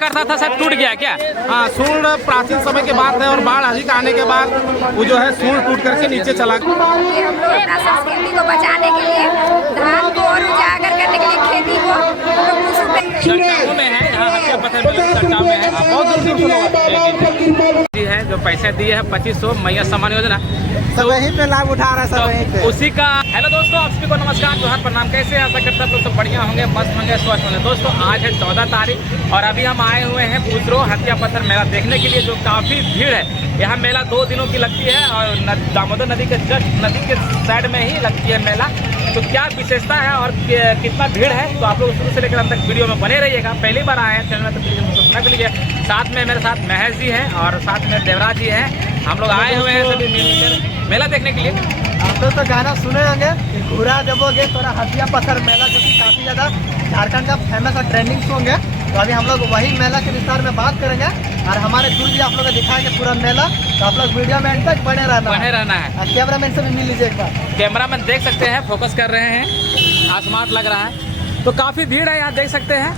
करता था सब टूट गया क्या? हाँ, सूर्ण प्राचीन समय के बात है और बाढ़ अधिक आने के बाद वो जो है सूर्ण टूट करके नीचे चला गया। हम लोग अपना संस्कृति को बचाने के लिए, धान को और उजागर करने के लिए, खेती को चर्चाओं में है, यहाँ हत्या पत्थर में चर्चाओं में है, बहुत दूर दूर से लोग जी है जो पैसे दिए हैं 2500 मैया सम्मान योजना, सब वहीं पे लाभ उठा रहा है, सब वहीं पे उसी का। हेलो दोस्तों, आप सभी को नमस्कार, जोहार, प्रणाम। कैसे हैं? आशा करता हूं सब बढ़िया होंगे, मस्त होंगे, स्वस्थ होंगे। दोस्तों आज है 14 तारीख और अभी हम आए हुए हैं पुसरो हत्या पत्थर मेला देखने के लिए, जो काफ़ी भीड़ है। यहाँ मेला 2 दिनों की लगती है और दामोदर नदी के जस्ट नदी के साइड में ही लगती है मेला। तो क्या विशेषता है और कितना भीड़ है, तो आप लोग शुरू से लेकर अंत तक वीडियो में बने रहिएगा। पहली बार आए हैं चैनल में तो प्लीज़ सब्सक्राइब कर लीजिए। साथ में मेरे साथ महेश जी हैं और साथ में देवराज जी हैं। हम लोग आए हुए हैं सभी मिलकर मेला देखने के लिए। आप लोग तो गाना सुने होंगे, घूरा देवोगे तोरा हत्या पत्थर मेला, जो कि काफ़ी ज़्यादा झारखंड का फेमस और ट्रेंडिंग सॉन्ग है। तो अभी हम लोग वही मेला के विस्तार में बात करेंगे और हमारे गुरु जी आप लोग को दिखाएंगे पूरा मेला। तो आप लोग वीडियो में एंड तक बने रहना है। कैमरा मैन से भी मिल लीजिए एक बार। कैमरा मैन देख सकते हैं, फोकस कर रहे हैं, स्मार्ट लग रहा है। तो काफ़ी भीड़ है यहाँ, देख सकते हैं,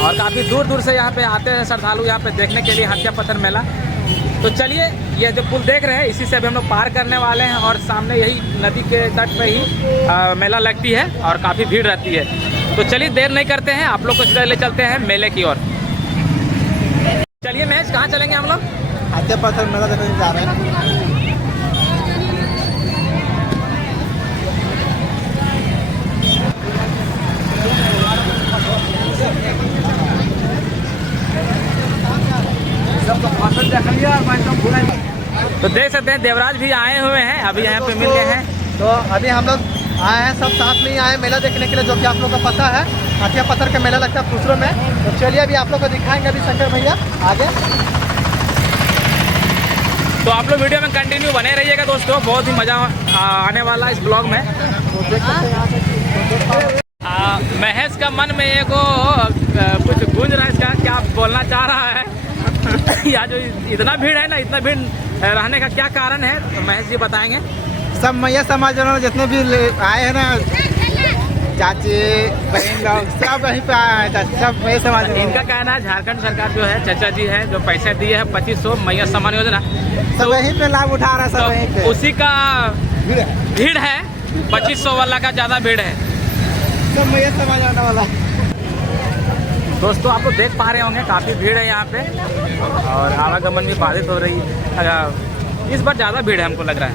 और काफ़ी दूर दूर से यहाँ पे आते हैं श्रद्धालु यहाँ पे देखने के लिए हत्या पत्थर मेला। तो चलिए, ये जो पुल देख रहे हैं इसी से अभी हम लोग पार करने वाले हैं और सामने यही नदी के तट पे ही मेला लगती है और काफ़ी भीड़ रहती है। तो चलिए देर नहीं करते हैं, आप लोग को सीधे ले चलते हैं मेले की ओर। चलिए महेश, कहाँ चलेंगे हम लोग? हत्या पत्थर मेला देखने जा रहे हैं। तो देख सकते हैं देवराज भी आए हुए हैं, अभी यहाँ पे मिल गए हैं। तो अभी हम लोग आए हैं, सब साथ में ही आए मेला देखने के लिए, जो कि आप लोग को पता है हत्या पत्थर का मेला लगता है पुसरो में। तो चलिए अभी आप लोग को दिखाएंगे अभी शंकर भैया आगे। तो आप लोग वीडियो में कंटिन्यू बने रहिएगा दोस्तों, बहुत ही मज़ा आने वाला है इस ब्लॉग में। महेश का मन में एक कुछ गूंज रहा है, इसका क्या बोलना चाह रहा है। या जो इतना भीड़ है ना, इतना भीड़ रहने का क्या कारण है, तो महेश जी बताएंगे। सब मैया समाज वाले जितने भी आए हैं ना, चाची बहन लोग सब वहीं पे आए हैं, सब मैया समाज। इनका कहना है झारखंड सरकार जो है, चाचा जी है, जो पैसे दिए हैं 2500 मैया सम्मान योजना, सब वहीं पे लाभ उठा रहा है, सब वहीं पे। उसी का भीड़ है, 2500 वाला का ज़्यादा भीड़ है, सब मैया समाज वाला। दोस्तों आप लोग देख पा रहे होंगे काफ़ी भीड़ है यहाँ पे और आवागमन भी बाधित हो रही है। इस बार ज़्यादा भीड़ है हमको लग रहा है।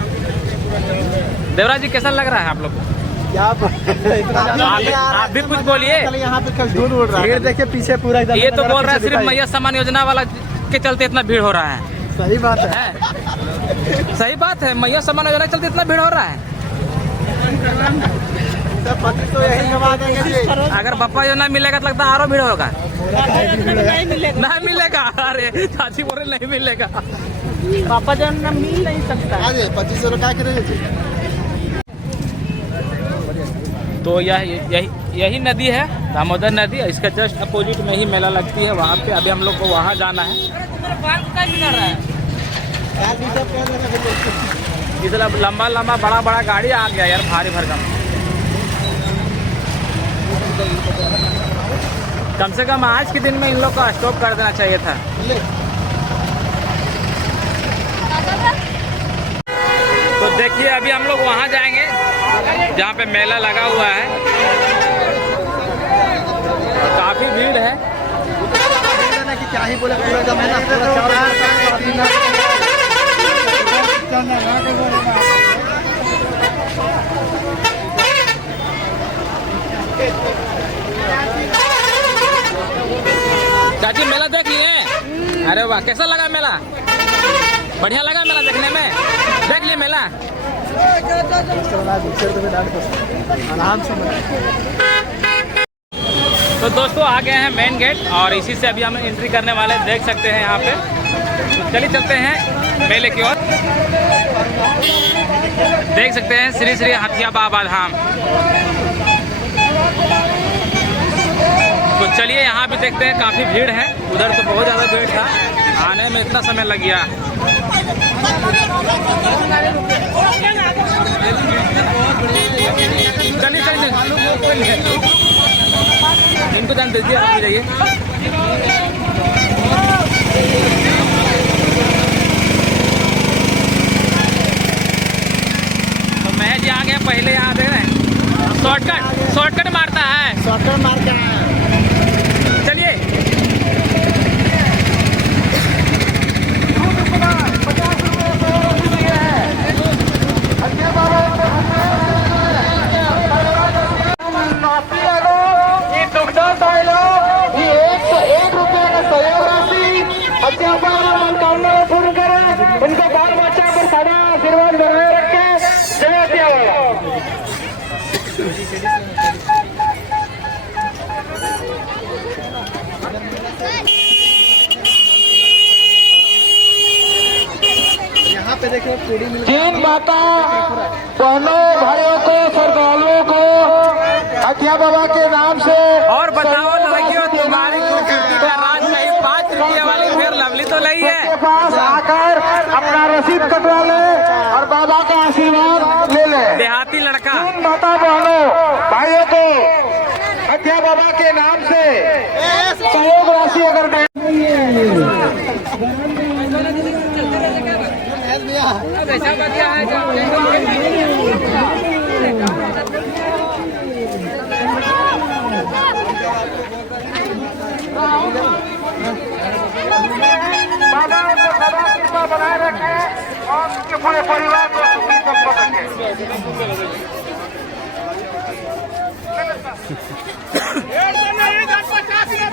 देवराज जी कैसा लग रहा है आप लोग को? आप भी कुछ बोलिए। यहाँ पे धूल उड़ रहा है, भीड़ देखिए पीछे पूरा एकदम। ये तो बोल रहा है सिर्फ मैया सम्मान योजना वाला के चलते इतना भीड़ हो रहा है। सही बात है, सही बात है, मैया सम्मान योजना के चलते इतना भीड़ हो रहा है। तो यही जमा देंगे। अगर पप्पा योजना मिलेगा तो लगता है और भीड़ होगा। नहीं मिलेगा, अरे चाची बोल रहे नहीं मिलेगा, पापा योजना मिल नहीं सकता। 2500 क्या करेंगे। तो यही नदी है दामोदर नदी, इसका जस्ट अपोजिट में ही मेला लगती है वहाँ पे। अभी हम लोग को वहाँ जाना है। इधर लंबा लंबा बड़ा बड़ा गाड़ी आ गया यार, भारी भरकम। कम से कम आज के दिन में इन लोग को स्टॉप कर देना चाहिए था। तो देखिए अभी हम लोग वहाँ जाएंगे जहाँ पे मेला लगा हुआ है, काफ़ी भीड़ है। कि क्या ही बोले, पूरा जमाना चाची मेला देख लिए? अरे वाह, कैसा लगा मेला? बढ़िया लगा मेला देखने में? देख लिए मेला? आराम से। तो दोस्तों आ गए हैं मेन गेट और इसी से अभी हम एंट्री करने वाले, देख सकते हैं यहाँ पे। तो चलिए चलते हैं मेले की ओर। देख सकते हैं श्री श्री हत्या बाबा धाम। तो चलिए यहाँ भी देखते हैं, काफ़ी भीड़ है। उधर तो बहुत ज़्यादा भीड़ था, आने में इतना समय लग गया। चलिए, इनको जान दीजिए, आप भी जाइए। देखिए पूरी मिल तीन माता बहनों भाइयों को श्रद्धालुओं को हथिया बाबा के नाम से। और बताओ लड़कियों, तुम्हारी खूबसूरती का राज नहीं 5 रुपये वाली फिर लवली तो नहीं है। के पास आकर अपना रसीद कटवा ले और बाबा का आशीर्वाद ले ले। देहाती लड़का। तीन माता बहनों भाइयों को हथिया बाबा के नाम से सहयोग राशि अगर दे। बाबा उनको सदा कृपा बनाए रखे और उनके पूरे परिवार को सुखी संपन्न रखे।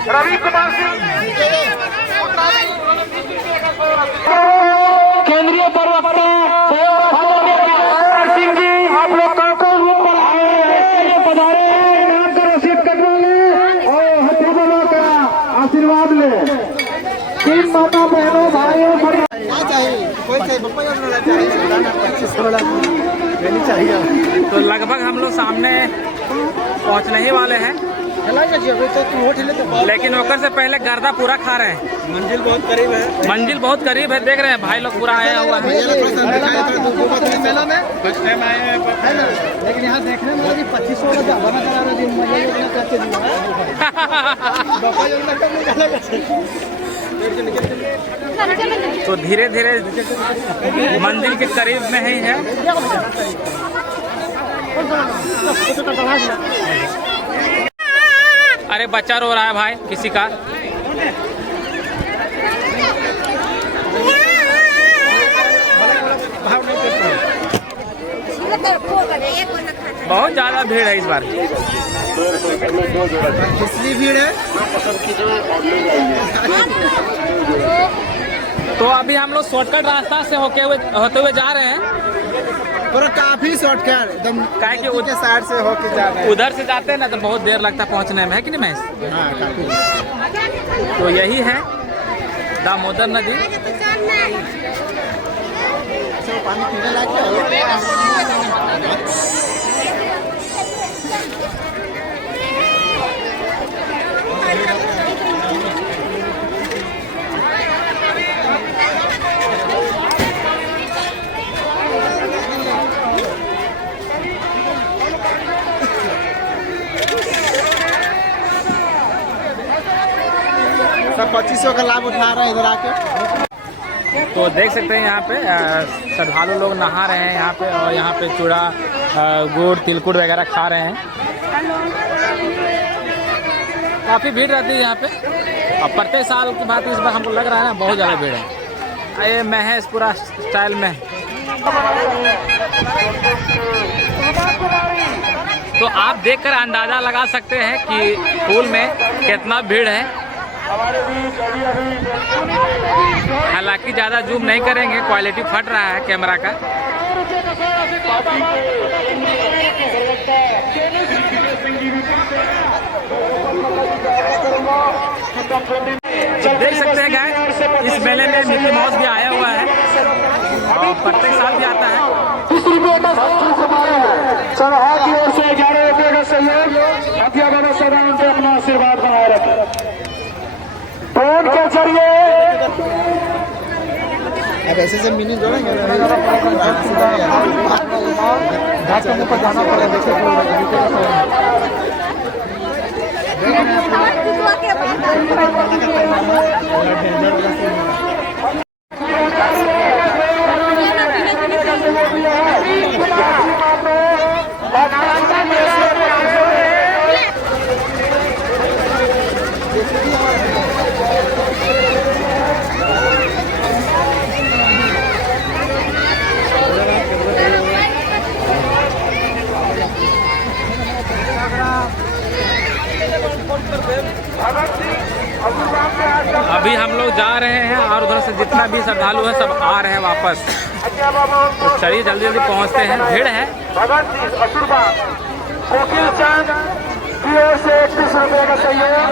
रवि कुमार सिंह केंद्रीय प्रवक्ता सिंह जी, आप लोग पधारे, नाम का रसीद कटवा ले और हथिया बाबा का आशीर्वाद ले। तीन माता बहनों भाइयों क्या चाहिए, कोई चाहिए बप्पा योजना चाहिए। तो लगभग हम लोग सामने पहुंचने ही वाले हैं, लेकिन ओकर से पहले गर्दा पूरा खा रहे हैं। मंजिल बहुत करीब है, मंजिल बहुत करीब है, देख रहे हैं भाई लोग पूरा आया हुआ है। मेला में फर्स्ट टाइम आए हैं ना, लेकिन यहाँ देखने में 2500 वाला ज्यादा नजर आ रहा है। तो धीरे धीरे मंदिर के करीब में ही है। अरे बच्चा रो रहा है भाई किसी का। बहुत ज्यादा भीड़ है इस बार। कितनी भीड़ है? तो अभी हम लोग शॉर्टकट रास्ता से होते हुए जा रहे हैं। पूरा काफी शॉर्टकट एकदम, काहे कि के साइड से होके जा रहे हैं। उधर से जाते हैं ना तो बहुत देर लगता है पहुंचने में, है कि नहीं महेश? हाँ, काफी। तो यही है दामोदर नदी। पानी पीने लायक सब 2500 का लाभ उठा रहे हैं इधर आके। तो देख सकते हैं यहाँ पे श्रद्धालु लोग नहा रहे हैं यहाँ पे, और यहाँ पे चूड़ा गुड़ तिलकुट वगैरह खा रहे हैं। काफ़ी भीड़ रहती है यहाँ पे, और प्रत्येक साल की बात इस बार हमको लग रहा है ना बहुत ज़्यादा भीड़ है। ये महज पूरा स्टाइल में। तो आप देखकर अंदाज़ा लगा सकते हैं कि पुल में कितना भीड़ है। हालांकि ज़्यादा जूम नहीं करेंगे, क्वालिटी फट रहा है कैमरा का। तो देख सकते हैं गाइस, इस मेले में मिकी माउस भी आया हुआ है और प्रत्येक साल भी आता है। 30 रुपये का सरहा की ओर से 11 रुपये का सहयोग। हथिया बाबा सदा उनसे अपना आशीर्वाद बनाए रखे। फोन के जरिए अब ऐसे से मिनी जोड़ेंगे घाट करने पर जाना अभी हम लोग जा रहे हैं और उधर से जितना भी श्रद्धालु है सब आ रहे हैं वापस। तो चलिए जल्दी जल्दी पहुंचते हैं, भीड़ है। भगत सिंह, असुरबा, कोकिल चंद, की ओर से 31 रुपए का सहयोग।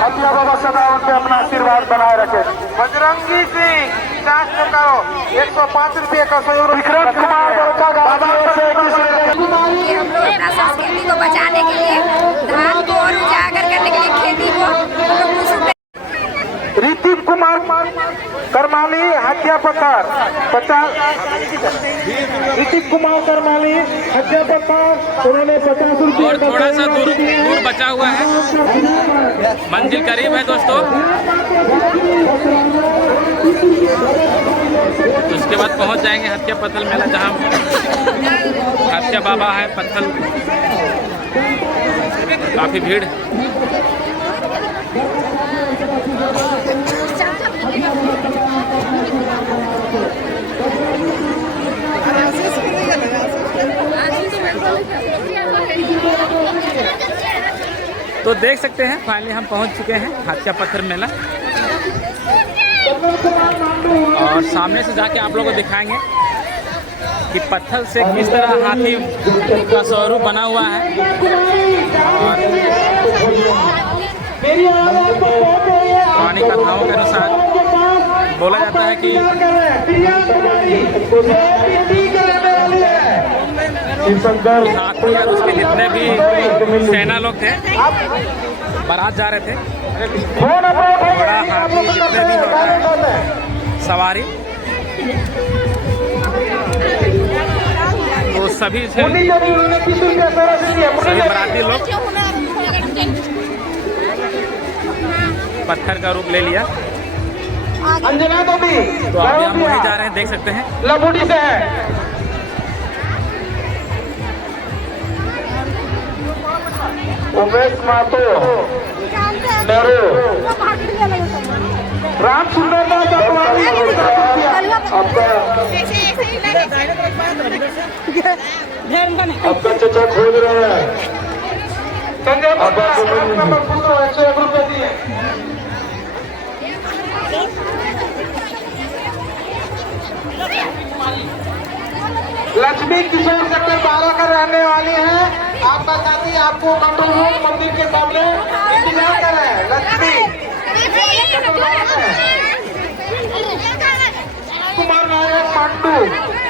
हथिया बाबा सदा उनके अपना आशीर्वाद बनाए रखे। बजरंगी सिंह 50 टका 105 रुपए का सहयोग। विक्रम कुमार बाबा की ओर से 31 रुपए। ये हम लोग अपना संस्कृति को बचाने के लिए, धान को और उजागर करने के लिए, खेती को हम लोग कुछ रुपए। ऋतिक कुमार करमाली हथिया पत्थर 50। ऋतिक कुमार करमाली हथिया पत्थर उन्होंने 50 रुपए। और थोड़ा सा दूर बचा हुआ है, मंजिल करीब है दोस्तों। उसके बाद पहुंच जाएंगे हथिया पत्थल मेला, जहां हथिया बाबा है पत्थल। काफी भीड़। तो देख सकते हैं फाइनली हम पहुंच चुके हैं हथिया पत्थर मेला, और सामने से जाके आप लोगों को दिखाएंगे कि पत्थर से किस तरह हाथी का स्वरूप बना हुआ है। और पुरानी कथाओं के अनुसार बोला जाता है कि हाथी और उसके जितने भी सेना लोग थे, बारात जा रहे थे, बड़ा हाथी जितने भी होता है सवारी, तो सभी बराती लोग पत्थर का रूप ले लिया। अंजना तो भी तो अभी हम वहीं जा रहे हैं, देख सकते हैं। लबुडी से है। उमेश मातो नेहरू राम सुंदर दास आपका चचा खोज रहे हैं। संजय नंबर 101 रुपए दिए। लक्ष्मी किशोर सेक्टर 12 का रहने वाली है। आपका साथी आपको कंट्रोल रूम मंदिर के सामने इंतजार कर रहे हैं। लक्ष्मी कुमार नारायण पांडू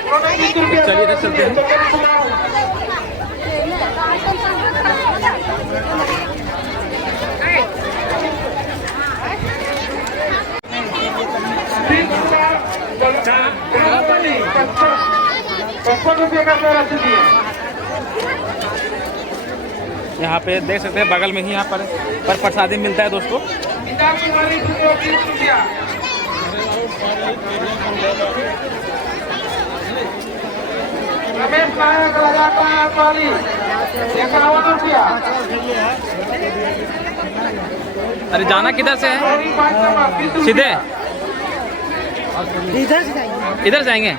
उन्होंने 20 रुपये। चलिए देख सकते हैं। यहाँ पे देख सकते हैं बगल में ही यहाँ पर प्रसादी मिलता है दोस्तों। रमेश नायक लगाता है 51 रुपया। अरे जाना किधर से है? सीधे इधर से आएंगे,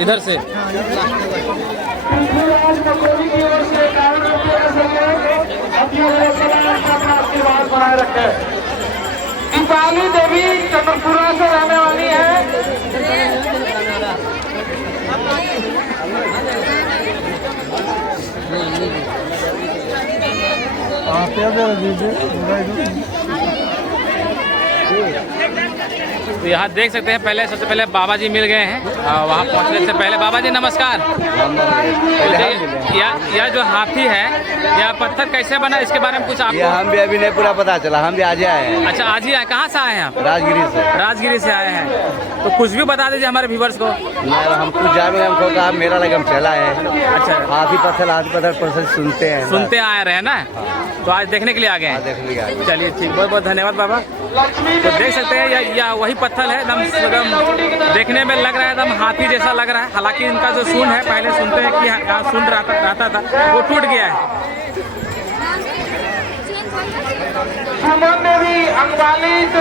इधर से। बनाए रखे। दीपाली देवी चंद्रपुरा से रहने वाली है। तो यहाँ देख सकते हैं, पहले सबसे पहले बाबा जी मिल गए हैं। वहाँ पहुँचने से पहले बाबा जी नमस्कार। यह जो हाथी है यह पत्थर कैसे बना, इसके बारे में कुछ आपको? हम भी अभी नहीं पूरा पता चला, हम भी आज आए हैं। अच्छा, आज ही आए। कहाँ से आए हैं आप? राजगिरी से। राजगिरी से आए हैं, तो कुछ भी बता दीजिए हमारे व्यूवर्स को। हम कुछ जाने, हमको कहा मेरा लगम चला है। अच्छा, हाथी पत्थर सुनते हैं, सुनते आ रहे हैं ना, तो आज देखने के लिए आ गए हैं। देखने के लिए। चलिए ठीक, बहुत बहुत धन्यवाद बाबा। तो देख सकते हैं यह वही पत्थर है, एकदम देखने में लग रहा है एकदम हाथी जैसा लग रहा है। हालांकि इनका जो सूंड है, पहले सुनते हैं कि सूंड रहता था, वो टूट गया है। सुमन देवी अंगवाली से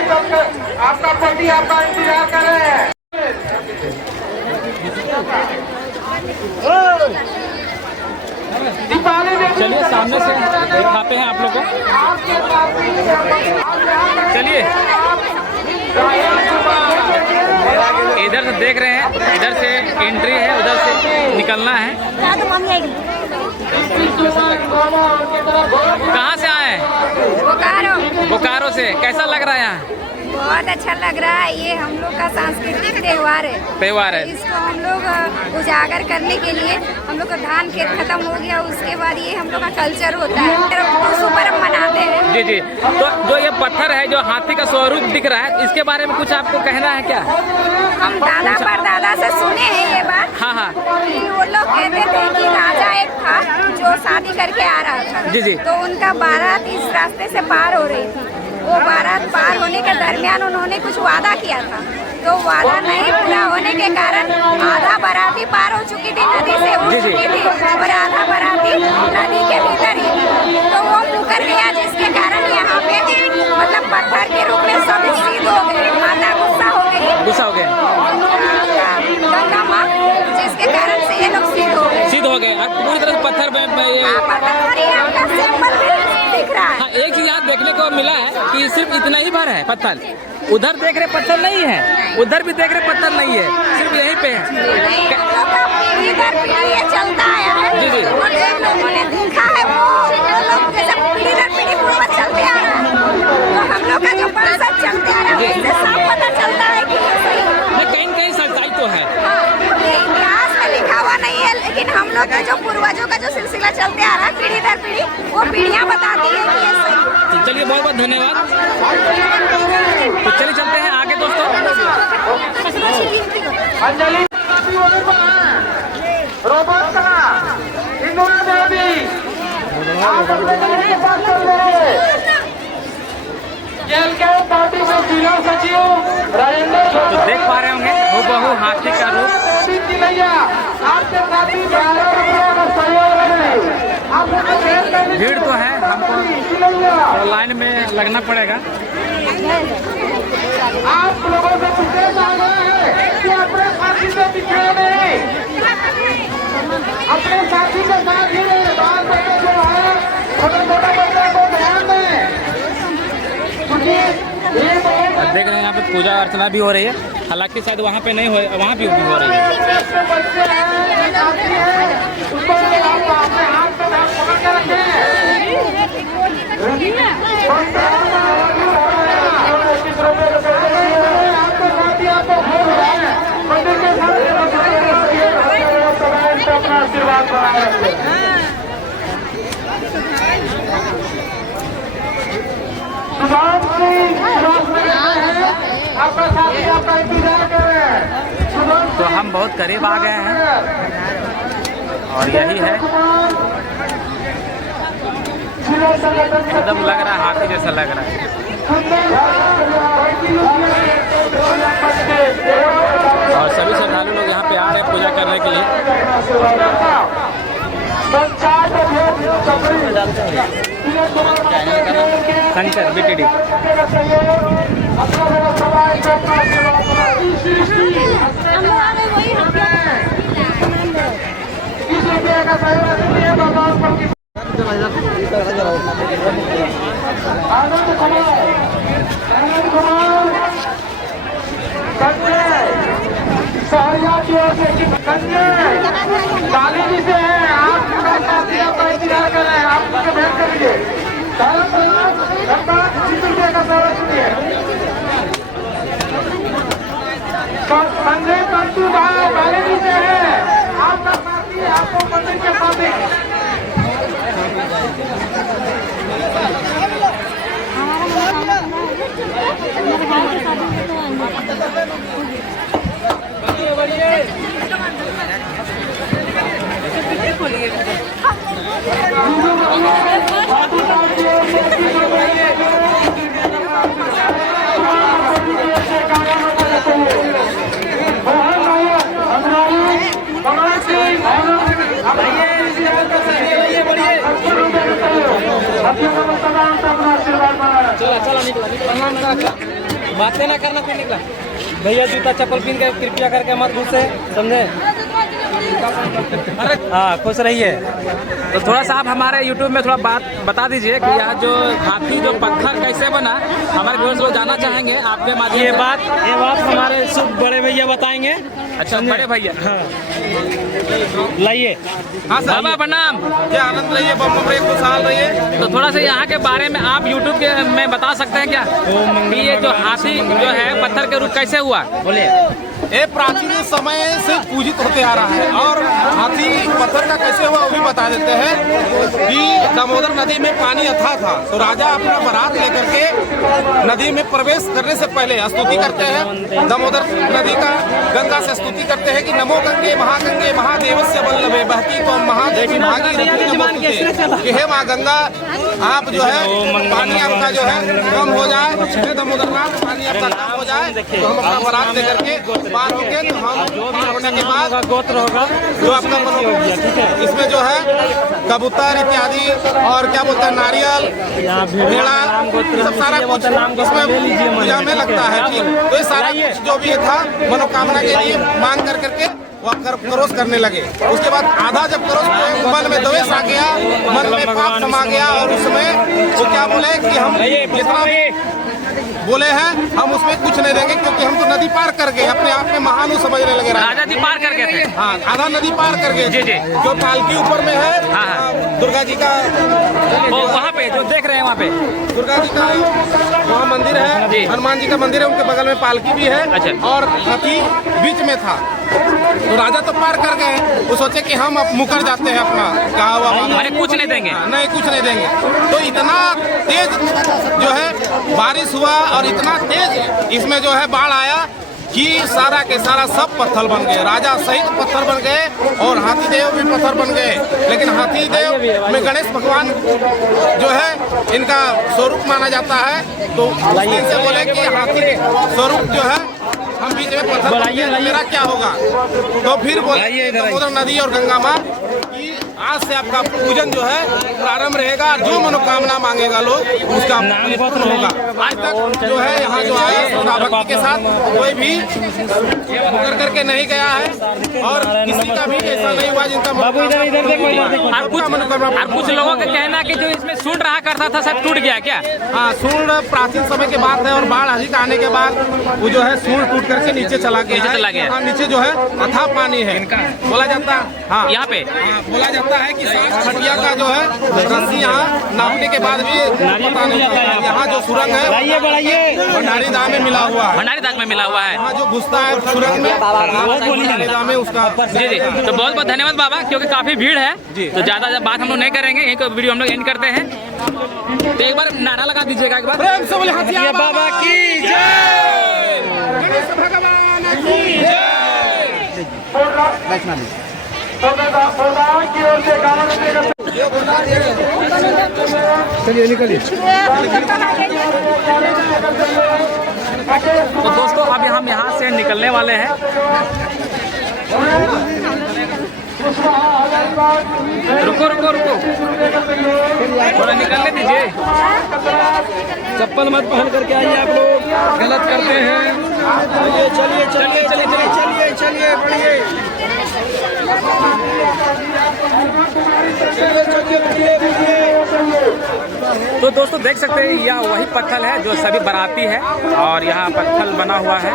आपका पति आपका इंतजार कर रहे हैं। चलिए सामने से दिखाते हैं आप लोग को। चलिए इधर से देख रहे हैं, इधर से एंट्री है, उधर से निकलना है। कहाँ से आए हैं? बोकारो से। कैसा लग रहा है यहाँ? बहुत अच्छा लग रहा है। ये हम लोग का सांस्कृतिक त्योहार है। इसको हम लोग उजागर करने के लिए हम लोग का धान खेत खत्म हो गया, उसके बाद ये हम लोग का कल्चर होता है, टूसू पर्व मनाते हैं। जी जी। तो जो ये पत्थर है, जो हाथी का स्वरूप दिख रहा है, इसके बारे में कुछ आपको कहना है क्या? हम दादा परदादा से सुने हैं ये बात। हाँ हाँ। कि वो लोग कहते थे कि राजा एक था जो शादी करके आ रहा था। जी जी। तो उनका बारात इस रास्ते से पार हो रही थी। वो बारात पार होने के दरमियान उन्होंने कुछ वादा किया था, तो वादा नहीं पूरा होने के कारण आधा बाराती पार हो चुकी थी, नदी से उठ चुकी थी, और आधा बाराती नदी के भीतर ही थी। तो वो मुकर गया, जिसके कारण यहाँ पे मतलब पत्थर के रूप में सब सीध हो गए। माता गुस्सा हो गई गंगा माँ, जिसके कारण से ये लोग सीध हो गए। और पूरी तरह से पत्थर में दिख रहा है। हाँ, एक चीज यहाँ देखने को मिला है कि सिर्फ इतना ही भर है पत्थर। उधर देख रहे पत्थर नहीं है, उधर भी देख रहे पत्थर नहीं है, सिर्फ यहीं पे है। ये चलता आया है। जी जी। और जिन लोगों ने देखा है वो लोग जैसे पीढ़ी दर पीढ़ी पूर्वज चलते आ रहा है, तो हम लोग का जो परिसर चलते आ रहा है उससे साफ पता चलता है कि ये सही है। कहीं कहीं सच्चाई तो है। हाँ, ये इतिहास में लिखा हुआ नहीं है, लेकिन हम लोग का जो पूर्वजों का जो सिलसिला चलते आ रहा है पीढ़ी दर पीढ़ी, वो पीढ़ियाँ बताती है कि ये सही है। चलिए, बहुत बहुत धन्यवाद। तो चलिए चलते हैं आगे दोस्तों। अंजलि रोबोट इंदुरा देवी जेल के पार्टी में जिला सचिव राजेंद्र। तो देख पा रहे होंगे हूबहू हाथी का रूप। आपके साथी 12 रुपये का सहयोग करें। भीड़ तो है, हमको लाइन में लगना पड़ेगा। आप लोगों से पूछना चाह रहे हैं कि अपने साथी से पिछड़े नहीं, अपने साथी के साथ ही बाल बच्चे जो है छोटे छोटे बच्चे को ध्यान दें, क्योंकि ये देख रहे हैं यहाँ पे पूजा अर्चना भी हो रही है। हालांकि शायद वहाँ पे नहीं हो, वहाँ भी हो रही है। बच्चे हैं, साथी हैं, उसको आप अपने हाथ में पकड़ के रखें। अपना आशीर्वाद बनाए रखें। सुभाष सिंह आपका साथी आपका इंतजार कर रहे हैं। तो हम बहुत करीब आ गए हैं और यही है, एकदम लग रहा है हाथी जैसा लग रहा है। और सभी श्रद्धालु लोग यहाँ पे आ रहे हैं पूजा करने के लिए। शंकर BTD। आनंद कुमार सहरिया की ओर से काली जी से है। आप साथी आपका इंतजार कर रहे हैं, आप उससे भेंट करेंगे। 20 रुपये का सारा सुनिए। संजय कंटू भाई काली जी से है, आपका साथी आपको मंदिर के साथी। चलो निकला बातें ना करना, कोई निकला। भैया जूता चप्पल पहन के कृपया करके मत घुसे, समझे। हाँ, खुश रहिए। तो थोड़ा सा आप हमारे YouTube में थोड़ा बात बता दीजिए कि यह जो हाथी जो पत्थर कैसे बना, हमारे व्यूअर्स लोग जानना चाहेंगे आपके माध्यम से। ये बात हमारे शुभ बड़े भैया बताएंगे। अच्छा, बड़े भैया। लाइए। हाँ बाबा प्रणाम। क्या आनंद रहिए, बम रहिए, खुशहाल रहिए। तो थोड़ा सा यहाँ के बारे में आप यूट्यूब के में बता सकते हैं क्या कि ये जो हाथी जो है पत्थर के रूप कैसे हुआ? बोलिए। ये प्राचीन समय से पूजित होते आ रहा है और हाथी पत्थर का कैसे हुआ वो भी बता देते हैं कि दामोदर नदी में पानी अथाह था, तो राजा अपना बारात लेकर के नदी में प्रवेश करने से पहले स्तुति करते हैं। दामोदर नदी का गंगा से स्तुति करते हैं कि नमो गंगे महागंगे महादेवस्य वल्लभे बहती तो महादेवी भागीरथी नमोस्तुते, कि हे माँ गंगा आप जो है पानी आपका जो है कम हो जाए, हे दामोदर नाथ पानी आपका कम हो जाए, तो हम अपना बारात लेकर के पार होंगे। तो हम पार होने के बाद गोत्र होगा जो आपका इसमें जो है कबूतर इत्यादि और क्या बोलते हैं नारियल भेड़ा सब सारा कुछ इसमें पूजा में लगता है। ठीक, तो ये सारा कुछ जो भी था मनोकामना के लिए मांग कर करके वो करोस करने लगे। उसके बाद आधा जब करोस मन में द्वेष आ गया, मन में पाप समा गया और उसमें वो क्या बोले कि हम जितना भी बोले हैं हम उसमें कुछ नहीं देंगे, क्योंकि हम तो नदी पार कर गए, अपने आप में महानु समझने लगे। राजा जी पार कर गए थे। हाँ, आधा नदी पार कर गए। जी जी। जो पालकी ऊपर में है, हाँ। दुर्गा जी का वो वहाँ पे जो देख रहे हैं वहाँ पे दुर्गा जी का वहाँ मंदिर है, हनुमान जी का मंदिर है, उनके बगल में पालकी भी है। अच्छा। और हाथी बीच में था। तो राजा तो पार कर गए, वो सोचे कि हम अब मुकर जाते हैं अपना कहा हुआ वादा। अरे कुछ नहीं देंगे। नहीं, कुछ नहीं देंगे। तो इतना तेज जो है बारिश हुआ और इतना तेज इसमें जो है बाढ़ आया कि सारा के सारा सब पत्थर बन गए, राजा सहित पत्थर बन गए और हाथी देव भी पत्थर बन गए। लेकिन हाथी देव में गणेश भगवान जो है इनका स्वरूप माना जाता है। तो उस दिन से बोले कि हाथी स्वरूप जो है हम बीच में पत्थर मेरा क्या होगा। तो फिर बोले दामोदर नदी और गंगा माँ की आज से आपका पूजन जो है प्रारंभ रहेगा, जो मनोकामना मांगेगा लोग उसका पूर्ण होगा। आज तक जो है यहाँ जो आया श्रद्धा भक्ति के साथ कोई भी मुकर करके नहीं गया है और किसी का भी ऐसा नहीं हुआ जिनका मनोकामना। और कुछ लोगों का कहना है कि जो इसमें सूंड रहा करता था सब टूट गया क्या? हाँ, सूंड प्राचीन समय के बात है और बाढ़ अधिक आने के बाद वो जो है सूंड टूट करके नीचे चला गया। हाँ, नीचे जो है अथाह पानी है बोला जाता है। हाँ, यहाँ पे बोला जाता है कि 7 खटिया का जो है रस्सी यहाँ नापने के बाद भी पता नहीं चलता है। यहाँ जो सुरंग है भंडारी दाम में मिला हुआ है। भंडारी दाग में मिला हुआ है। यहाँ जो घुसता है सुरंग में भंडारी दाम में उसका। जी जी। तो बहुत बहुत धन्यवाद बाबा, क्योंकि काफी भीड़ है तो ज्यादा बात हम लोग नहीं करेंगे, यही को वीडियो हम लोग एंड करते हैं। तो एक बार नारा लगा दीजिएगा एक बार। प्रेम से बोले हथिया बाबा की जय, गणेश भगवान की जय। चलिए निकलिए। तो दोस्तों अब हम यहाँ से निकलने वाले हैं। रुको रुको रुको, थोड़ा निकलने दीजिए। चप्पल मत पहन करके आइए, आप लोग गलत करते हैं। चलिए चलिए चलिए चलिए चलिए बढ़िए। तो दोस्तों देख सकते हैं यह वही पत्थर है जो सभी बाराती है और यहाँ पत्थर बना हुआ है।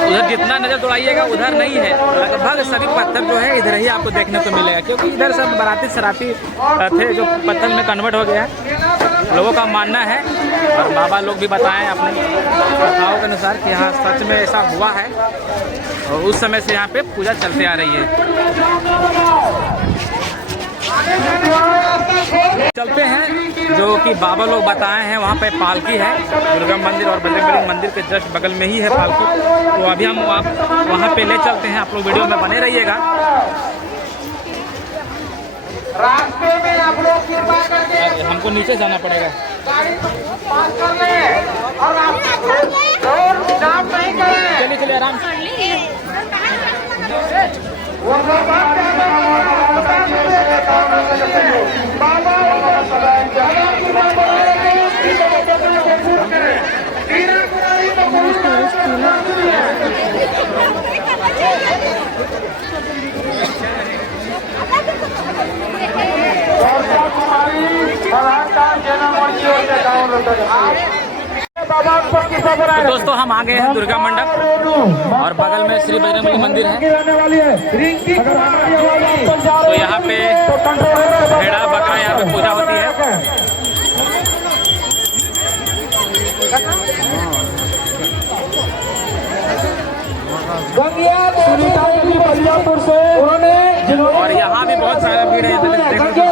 उधर जितना नजर दौड़ाइएगा उधर नहीं है, लगभग सभी पत्थर जो है इधर ही आपको देखने को मिलेगा, क्योंकि इधर सब बाराती शराबी थे जो पत्थर में कन्वर्ट हो गया है, लोगों का मानना है। और बाबा लोग भी बताएं अपने कथाओं के अनुसार कि यहाँ सच में ऐसा हुआ है और उस समय से यहाँ पे पूजा चलते आ रही है। चलते हैं जो कि बाबा लोग बताए हैं, वहाँ पे पालकी है, दुर्गा मंदिर और बजरंगबली मंदिर के जस्ट बगल में ही है पालकी। तो अभी हम वहाँ पे ले चलते हैं, आप लोग वीडियो में बने रहिएगा। रास्ते में आप लोग कृपा करके हमको नीचे जाना पड़ेगा। गाड़ी को पास कर ले और रोड जाम नहीं करें। चलिए चलिए आराम से। तो दोस्तों हम आ गए हैं दुर्गा मंडप और बगल में श्री बजरंगबली मंदिर है। तो यहाँ पे भेड़ा बकरा यहाँ पे पूजा होती है। और यहाँ भी बहुत सारा भीड़ है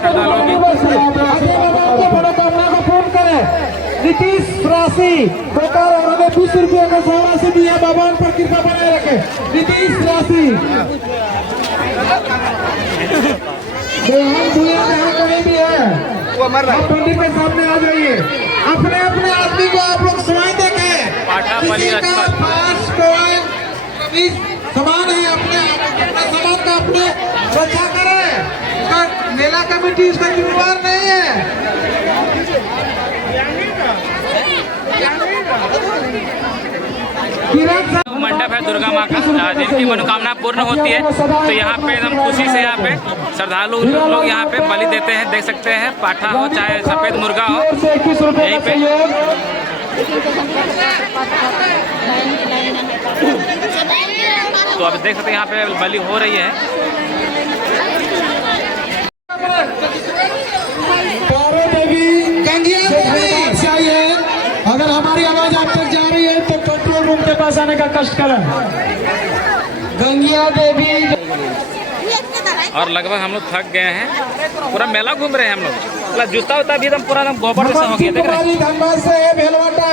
श्रद्धालुओं की। नीतीश राशि सरकार उन्होंने 20 रुपये का राशि दिया, भगवान पर कृपा बनाए रखे। नीतीश राशि कहीं भी है, आप मंदिर के सामने आ जाइए। अपने अपने आदमी को आप लोग समय देखे, किसी का पास कोई सामान है, अपने सामान का अपने रक्षा करें। मेला कमेटी इसका जिम्मेवार नहीं है। मंडप है दुर्गा माँ का, जिनकी मनोकामना पूर्ण होती है तो यहाँ पे एकदम खुशी से यहाँ पे श्रद्धालु लोग यहाँ पे बलि देते हैं। देख सकते हैं, पाठा हो चाहे सफेद मुर्गा हो, यहीं पे तो अब देख सकते हैं यहाँ पे बलि हो रही है। अगर हमारी आवाज आप तक जा रही है तो कंट्रोल रूम के पास आने का कष्ट करें। गंगिया देवी। और लगभग हम लोग थक गए हैं, पूरा मेला घूम रहे हैं हम लोग। जूता उता भी एकदम पूरा गोबर जैसा हो गया, देख रहे हैं। धनबाद से भेलवाटा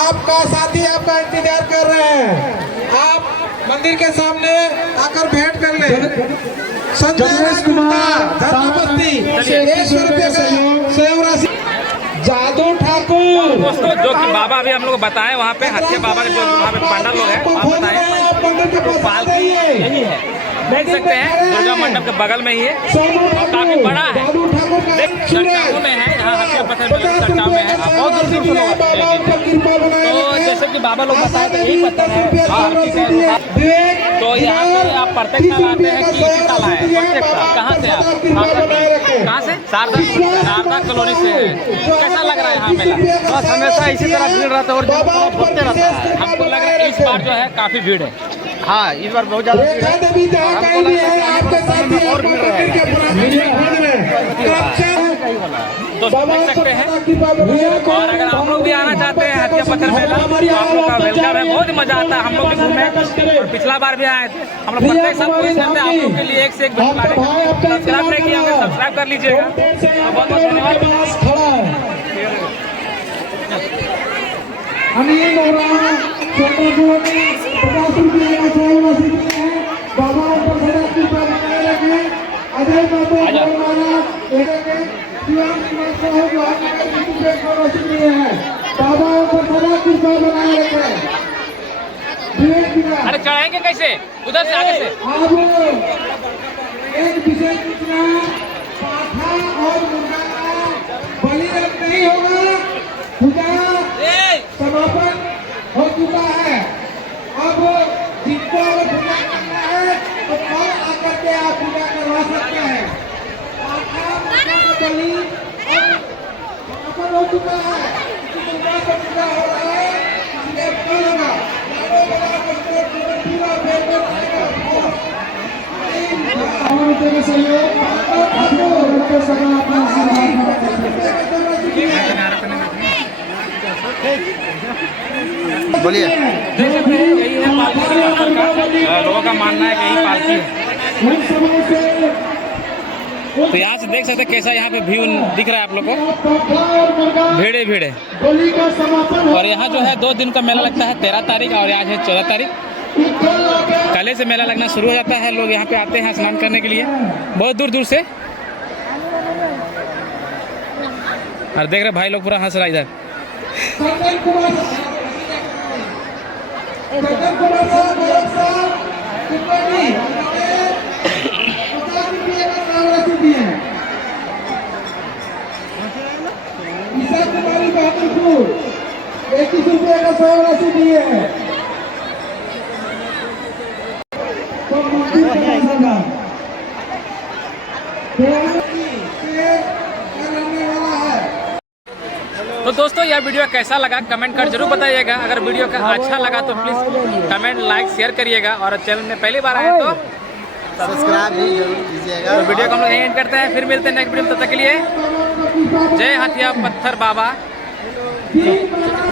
आपका साथी आपका इंतजार कर रहे हैं। आप मंदिर के सामने आकर भेंट कर ले। संजय कुमार धर्मपति 100 रुपये सहयोग राशि। जादू ठाकुर दोस्तों, जो कि बाबा अभी हम लोग बताए वहाँ पे हथिया बाबा के जो वहाँ पे पंडा लोग हैं वहाँ बताए पालकी यही है, देख सकते हैं दुर्गा मंडप के बगल में ही है और काफी बड़ा है। चर्चाओं में है, यहाँ हथिया पत्थर चर्चाओं में है, बहुत दूर दूर से लोग। तो जैसे कि बाबा लोग बताए तो यही पत्थर है। तो यहाँ पे आप प्रत्येक साल आते हैं कि इसी साल आए? प्रत्येक साल। कहाँ से आप? कहाँ से? शारदा कॉलोनी से। कैसा लग रहा है यहाँ मेला? बस हमेशा इसी तरह भीड़ रहता है और घूमते रहता है। हमको लग रहा है इस बार जो है काफी भीड़ है। हाँ, इस बार बहुत ज्यादा भीड़ है। तो देख सकते हैं। और अगर आप लोग भी आना चाहते हैं हथिया पत्थर मेला तो आप लोग का वेलकम है। बहुत ही मजा आता है। हम लोग भी घूमे और पिछला बार भी आए थे। हम लोग प्रत्येक साल कोशिश करते हैं आप लोग के लिए एक से एक वीडियो लाने का। सब्सक्राइब नहीं किया होगा, सब्सक्राइब कर लीजिएगा। बहुत बहुत धन्यवाद। अरे चढ़ाएंगे कैसे? उधर से आगे से। एक विशेष सूचना, पाठा और मुर्गा का बलिदान नहीं होगा। पूजा समापन हो चुका है। अब जिनको अगर पूजा करना है तो कल आकर के आप पूजा करवा सकते हैं। पाठा मुर्गा का बलि अब समापन हो चुका है। मुर्गा का पूजा हो रहा है, इसलिए कल होगा। बोलिए। देख सकते हैं यही है पालकी का। लोगों का मानना है कि यही पालकी है। तो यहाँ से देख सकते हैं कैसा यहाँ पे व्यू दिख रहा है आप लोग को। भीड़े भीड़े। और यहाँ जो है 2 दिन का मेला लगता है, 13 तारीख और आज है 14 तारीख। कल से मेला लगना शुरू हो जाता है। लोग यहाँ पे आते हैं स्नान करने के लिए बहुत दूर दूर से। और देख रहे भाई लोग पूरा हंस रहा इधर। कुमारी बहादुरपुर 21 रुपये का सहयोग राशि दिए हैं। तो तो दोस्तों यह वीडियो कैसा लगा कमेंट कर जरूर बताइएगा। अगर वीडियो का अच्छा लगा तो प्लीज़ कमेंट लाइक शेयर करिएगा, और चैनल में पहली बार आए तो सब्सक्राइब भी जरूर कीजिएगा। तो वीडियो को हम लोग यहीं एंड करते हैं, फिर मिलते हैं नेक्स्ट वीडियो में। तब तक के लिए जय हथिया पत्थर बाबा।